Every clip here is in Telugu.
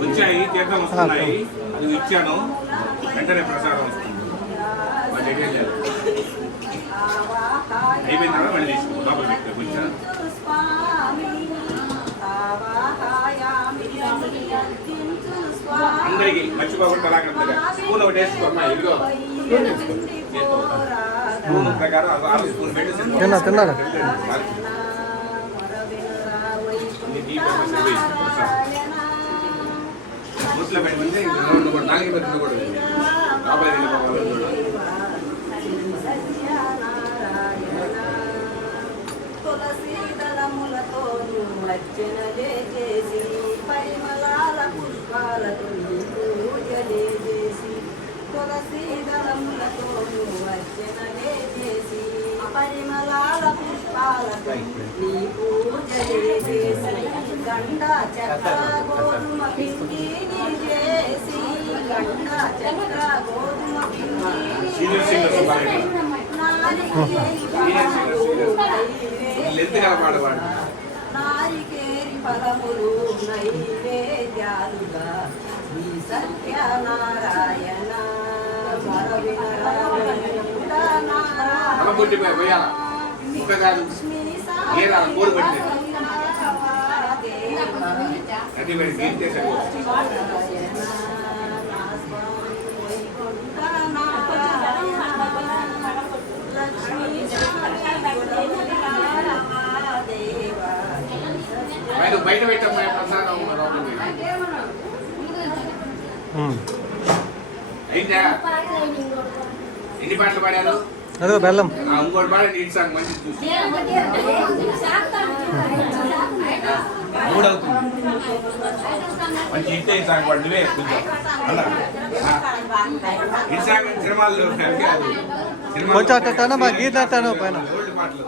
వచ్చాయి తీర్థం వస్తున్నాయి, అది ఇచ్చాను, వెంటనే ప్రసాదం వస్తుంది. మరి అయిపోయిన తర్వాత మళ్ళీ తీసుకో, లోపల పెట్టే కొంచెం అందరికి మర్చిపోకుండా అలాగంతగా స్పూన్ ఒకటి వేసుకోమ్మా. ఇదిగో స్పూన్ ప్రకారం 6 స్పూన్ పెట్టి తిన్నారా మూట్లో పెట్టుకుంటే రెండు కూడా 4 పెట్టుకుంటూ కూడా లోపల తులసీదళములతో అర్చనలే చేసి పరిమళాల పుష్పాలతో పూజలే చేసి తులసీదళములతో అర్చనలే చేసి పరిమళాల పుష్పాలతో పూజలే చేసి గండ చక్ర గోధుమ పిండిని చేసి గండ చక్ర గోధుమ పిండిని నారికేరి ఫలములు నైవేద్యాలుగా శ్రీ సత్యనారాయణ బయట పెట్టమ్మా ప్రసాదం అయిందా? ఎన్ని పాటలు పాడారు? అదో బెల్లం ఇంకోటి పాడండి, ఇంటి సాంగ్ మంచి చూసి 3 అవుతుంది. మంచి ఇంటి సాంగ్ పాడు, నువ్వే కొంచెం అలా ఇంటి సాంగ్ సినిమాల్లో కొంచెం అట్టాను మా గీత అట్టాను పైన ఓల్డ్ పాటలు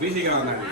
బిజీగా ఉందండి.